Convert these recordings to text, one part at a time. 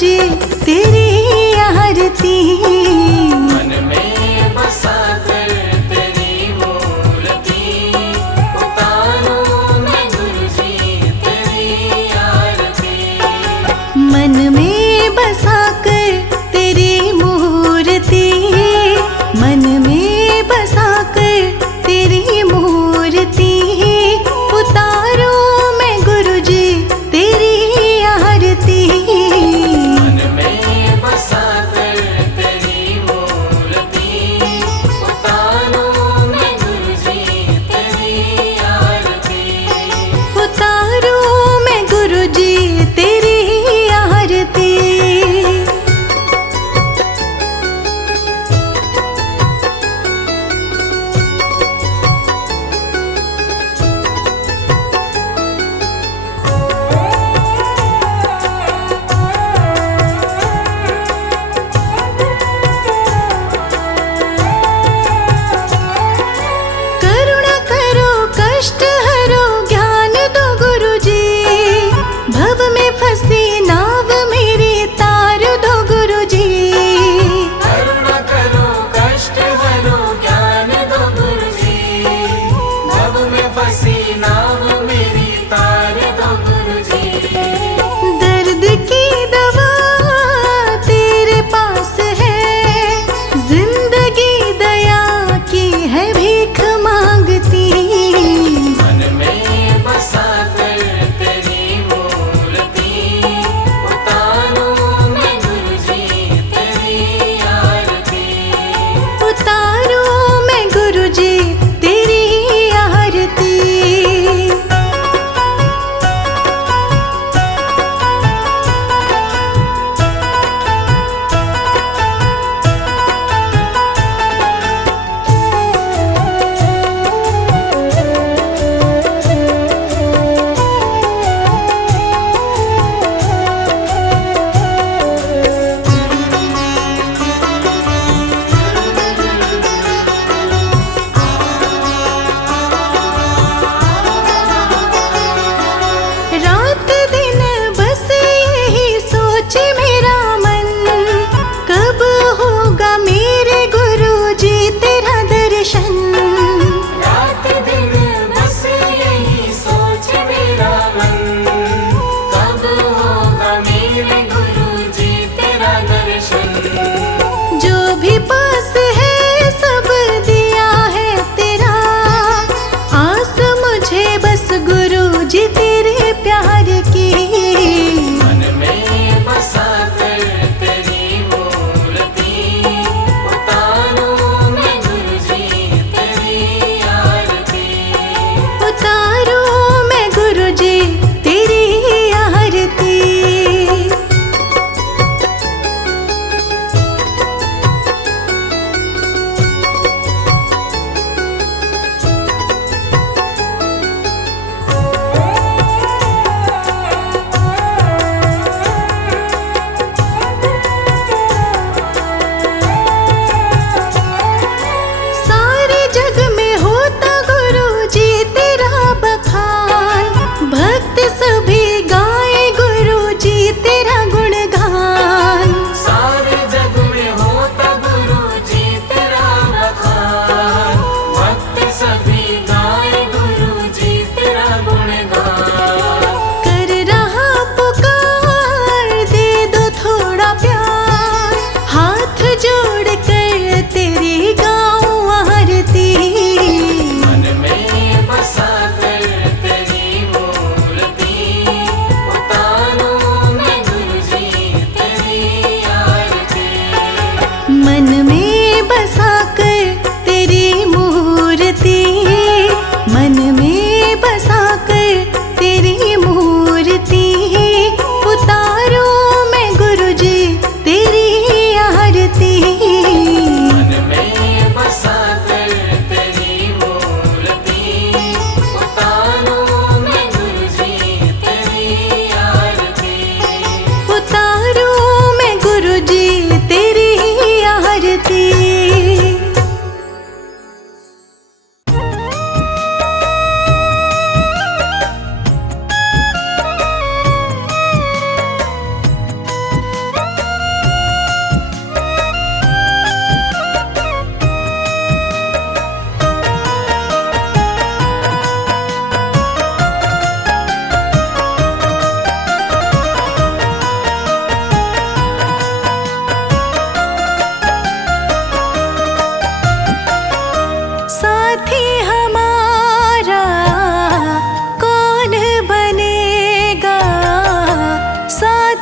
जी तेरी आरती। मन में बसा कर तेरी मूर्ति, उतारूं मैं गुरु जी तेरी आरती। मन में बसा कर तेरी मूर्ति, मन में बसा कर तेरी मूर्ति, उतारूं मैं गुरु जी तेरी आरती। मन में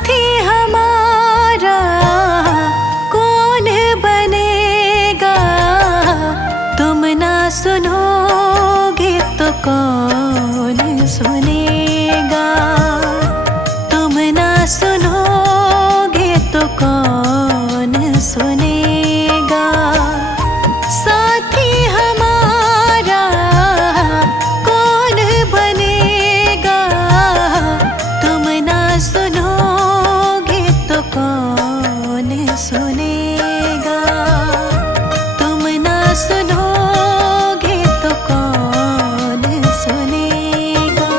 साथी हमारा कौन बनेगा? तुम ना सुनोगे तो कौन सुनेगा? तुम ना सुनोगे तो कौन सुनेगा? साथी हमारा कौन बनेगा? तुम ना सुनोगे तो कौन सुनेगा? तुम ना सुनोगे तो कौन सुनेगा?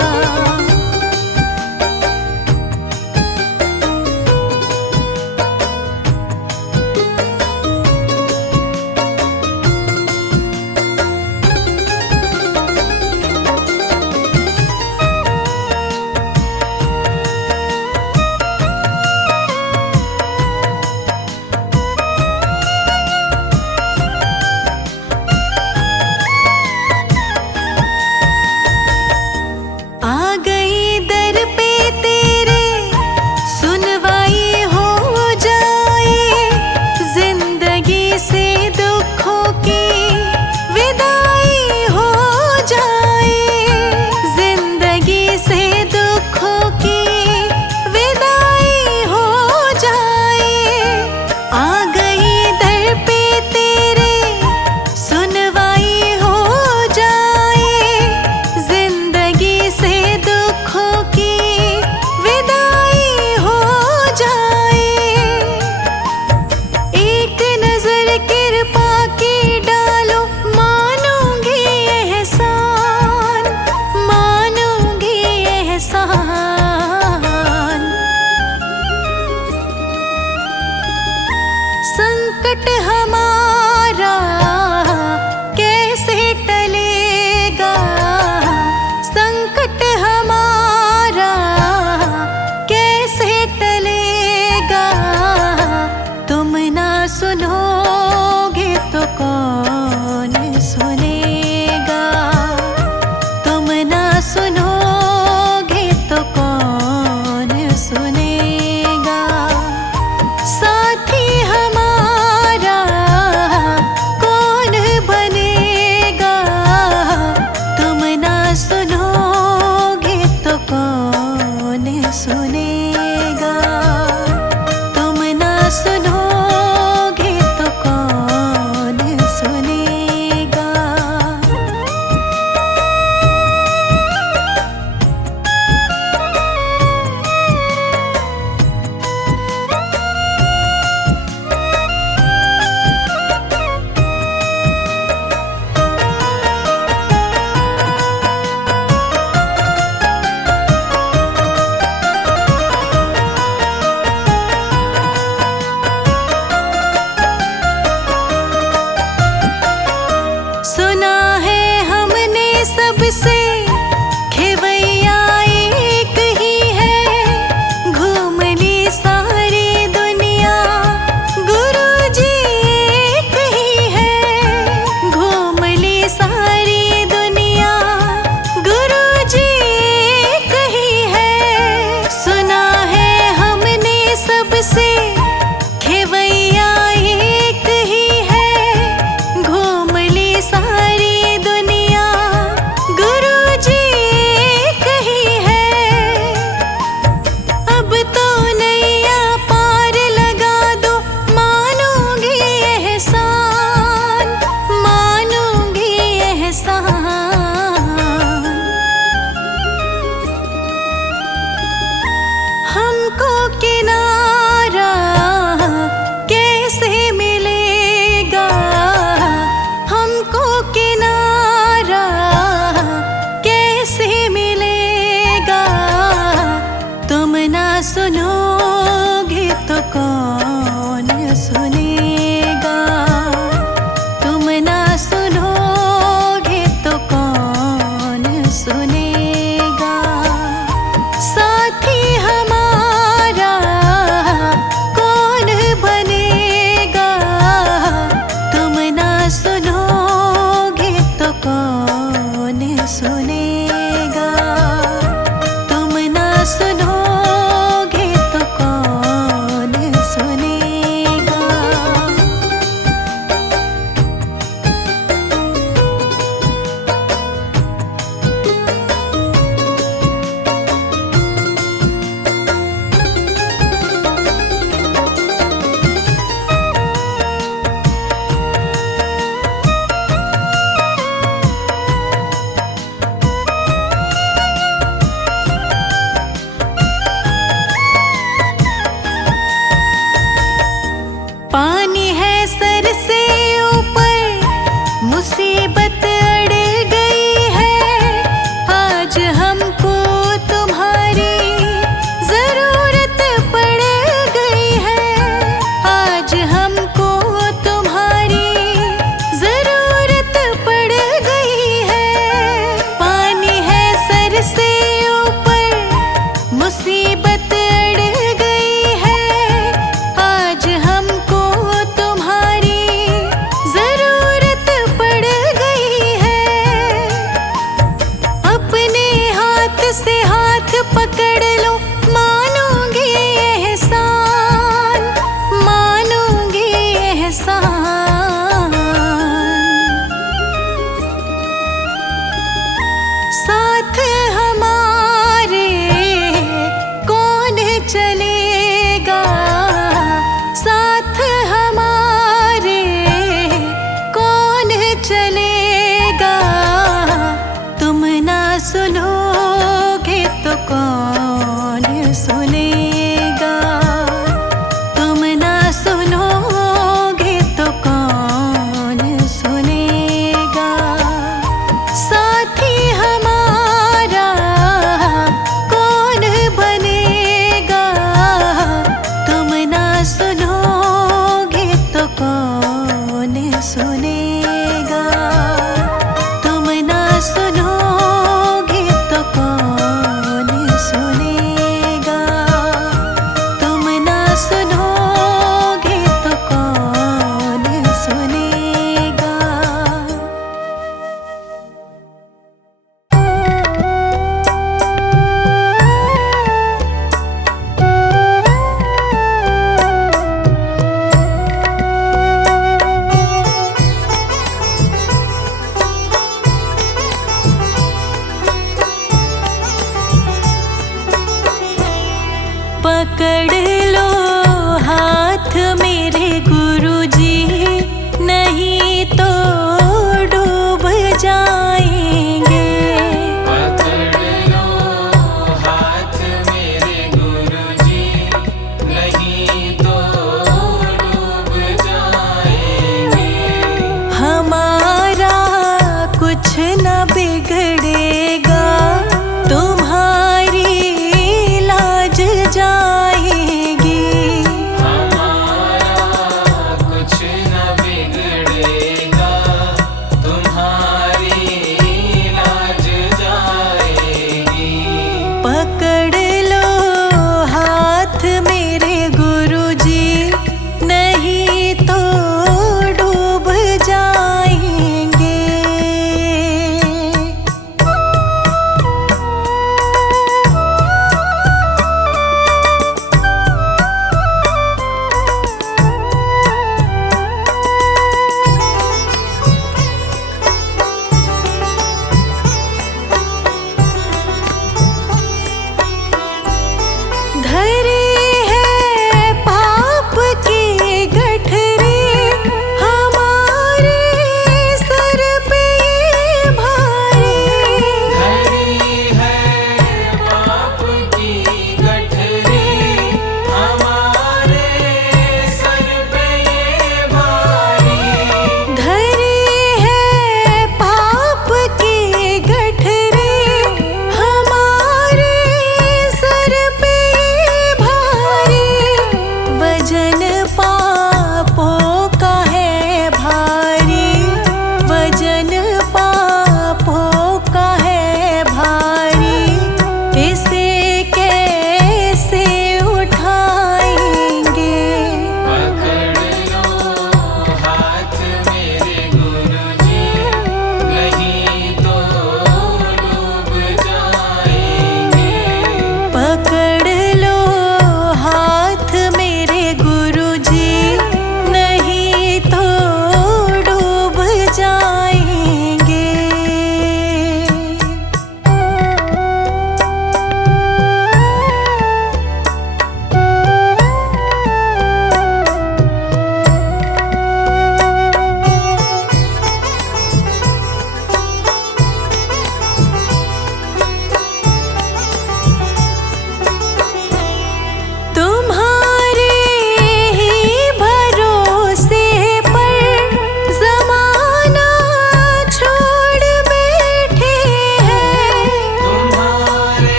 आ गई दर पे तेरे, सुनवाई हो जाए, जिंदगी से दुखों की विदाई हो जाए, जिंदगी से दुखों की विदाई हो जाए। आ गई दर पे तेरे, सुनवाई हो जाए, जिंदगी से दुखों की विदाई हो जाए। एक नजर कृपा की डालो, मानूंगी एहसान, मानूंगी एहसान। संकट हमारा कैसे टलेगा? संकट हमारा कैसे टलेगा? तुम ना सुनोगे तो कौन सुनेगा? तुम ना सुनोगे तो कौन सुनेगा? साथी हमारा कौन बनेगा? तुम ना सुनोगे तो कौन सुनेगा? तुम ना सुनोगे तो कौन सुनेगा? सुना है हमने सबसे, खेवैया एक ही है, घूम ली सारी दुनिया, गुरुजी एक ही है। घूम ली सारी दुनिया, गुरुजी एक ही है। सुना है हमने सबसे, खेवैया एक ही है, घूम ली सारी दुनिया, गुरुजी एक ही है। अब तो नैया पार लगा दो, मानूंगी एहसान, मानूंगी एहसान। हमको किनारा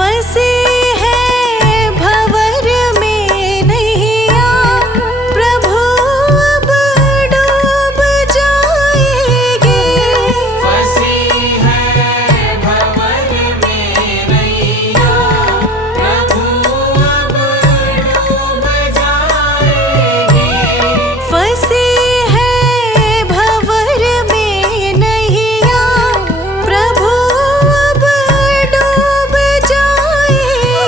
फंसी है भंवर में नैया, प्रभु अब डूब जाएगी। फंसी है भंवर में नैया, प्रभु अब डूब जाएगी। फंसी है भंवर में नैया, प्रभु अब डूब जाएगी।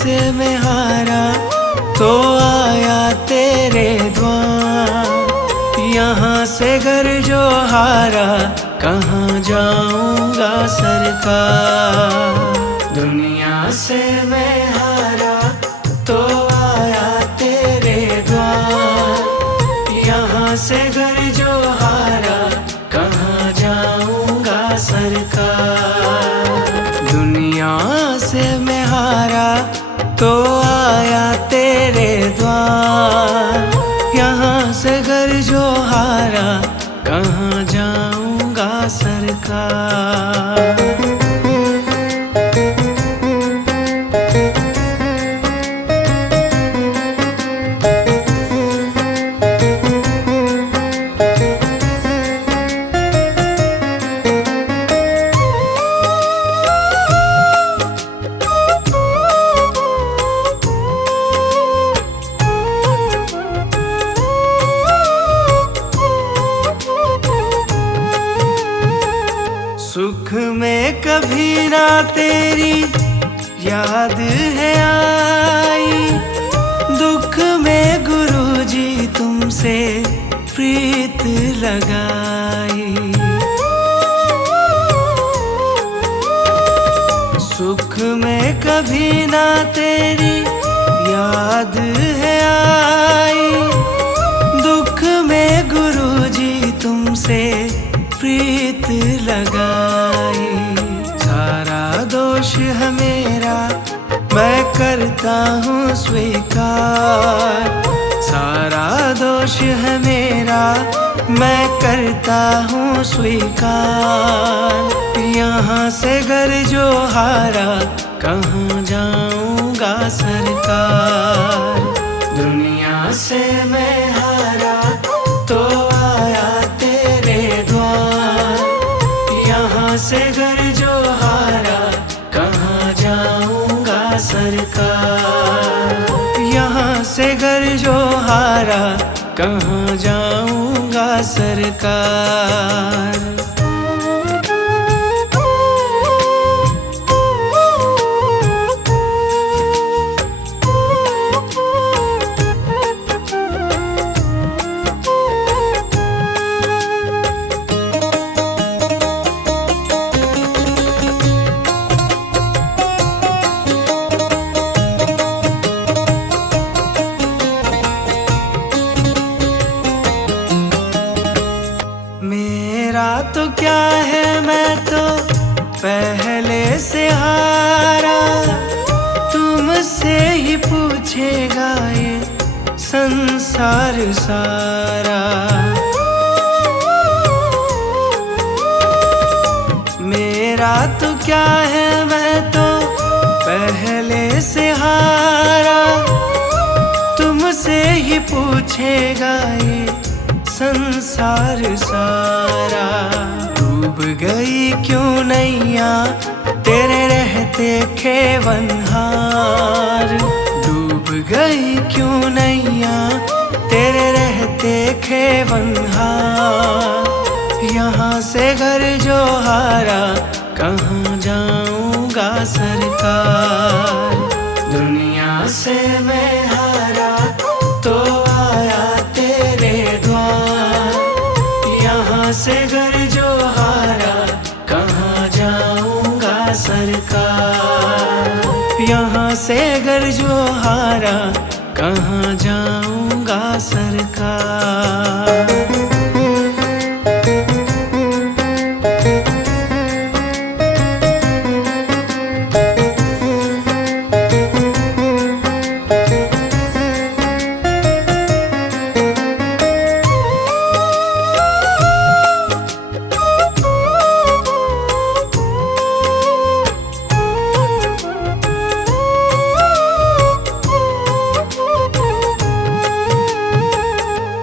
से मैं हारा तो आया तेरे द्वार। यहाँ से घर जो हारा कहाँ जाऊंगा सरकार। दुनिया से मैं हारा तो आया तेरे द्वार। यहाँ से घर जो हारा कहाँ जाऊंगा सरकार। दुनिया से मैं हारा तो आया तेरे द्वार। यहाँ से घर जो हारा कहाँ जाऊंगा सरकार। सुख में कभी ना तेरी याद है आई। दुख में गुरुजी तुमसे प्रीत लगाई। सुख में कभी ना तेरी याद है आई। दुख में गुरुजी तुमसे प्रीत लगाई। सारा दोष है मेरा मैं करता हूँ स्वीकार। सारा दोष है मेरा मैं करता हूँ स्वीकार। यहाँ से घर जो हारा कहाँ जाऊंगा सरकार। दुनिया से मैं हारा तो आया तेरे द्वार। यहाँ से घर जो हारा कहाँ जाऊंगा सरकार। यहाँ से घर जो हारा कहाँ जाऊंगा सरकार। मेरा तो क्या है मैं तो पहले से हारा। तुमसे ही पूछेगा ये संसार सारा। मेरा तो क्या है मैं तो पहले से हारा। तुमसे ही पूछेगा ये संसार सारा। डूब गई क्यों नैया तेरे रहते खेवनहार। डूब गई क्यों नैया तेरे रहते खेवनहार। यहाँ से घर जो हारा कहाँ जाऊंगा सरकार। दुनिया से मैं हारा तो आया तेरे द्वार। यहाँ से घर जो हारा कहाँ जाऊंगा सरकार। यहाँ से घर जो हारा कहाँ जाऊंगा सरकार।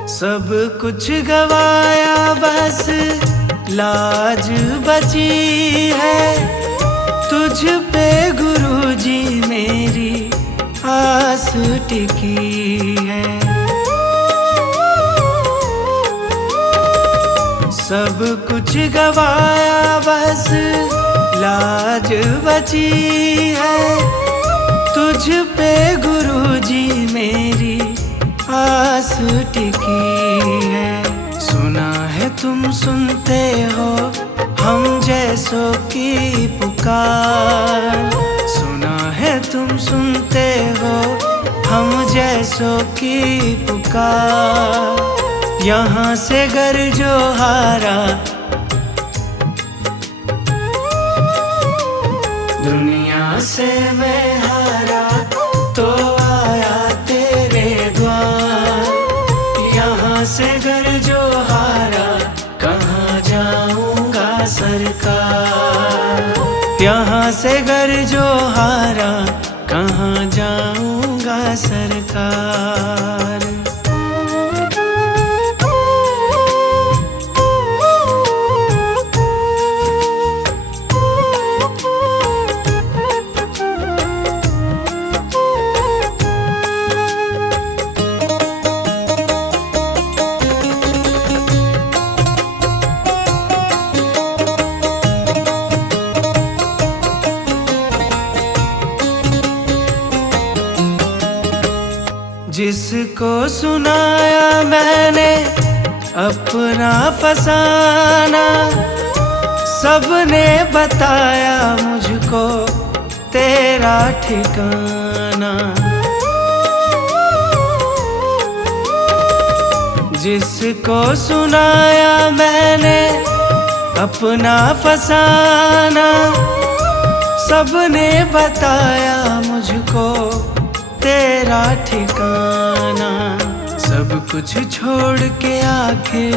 सब कुछ गवाया बस लाज बची है। तुझ पे गुरुजी मेरी आस टिकी है। सब कुछ गवाया बस लाज बची है। तुझ पे गुरुजी मेरी आस टिकी है। सुना है तुम सुनते हो हम जैसों की पुकार। सुना है तुम सुनते हो हम जैसों की पुकार। यहाँ से गर जो हारा दुनिया से मैं हारा तो आया तेरे द्वार। यहाँ से गर जो हारा कहाँ जाऊंगा सरकार। यहाँ से गर जो हारा कहाँ जाऊंगा सरकार। जिसको सुनाया मैंने अपना फसाना, सबने बताया मुझको तेरा ठिकाना। जिसको सुनाया मैंने अपना फसाना, सबने बताया मुझको तेरा ठिकाना। सब कुछ छोड़ के आखिर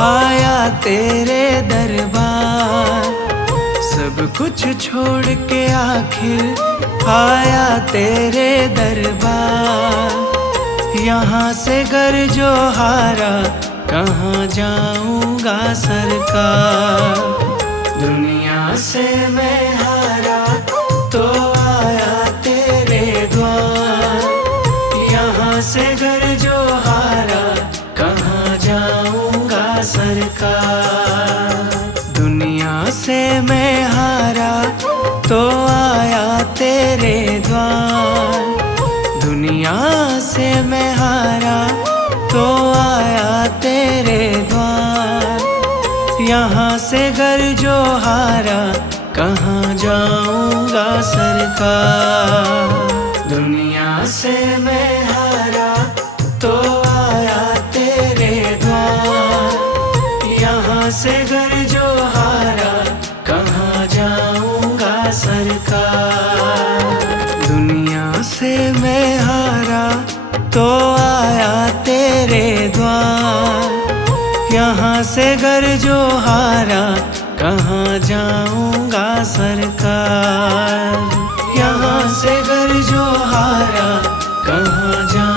आया तेरे दरबार। सब कुछ छोड़ के आखिर आया तेरे दरबार। यहाँ से गर जो हारा कहाँ जाऊंगा सरकार। दुनिया से मैं हारा तो आया तेरे द्वार। यहाँ से गर जो हारा कहाँ जाऊंगा सरकार। दुनिया से मैं हारा तो आया तेरे द्वार। दुनिया से मैं हारा तो आया तेरे द्वार। यहाँ से गर जो हारा कहाँ जाऊंगा सरकार। दुनिया से मैं हारा तो आया तेरे द्वार। यहाँ से गर जो हारा कहाँ जाऊंगा सरकार। दुनिया से मैं हारा तो आया तेरे द्वार। यहाँ से गर जो हारा कहाँ जाऊंगा सरकार। यहाँ से गर जो हारा कहाँ जा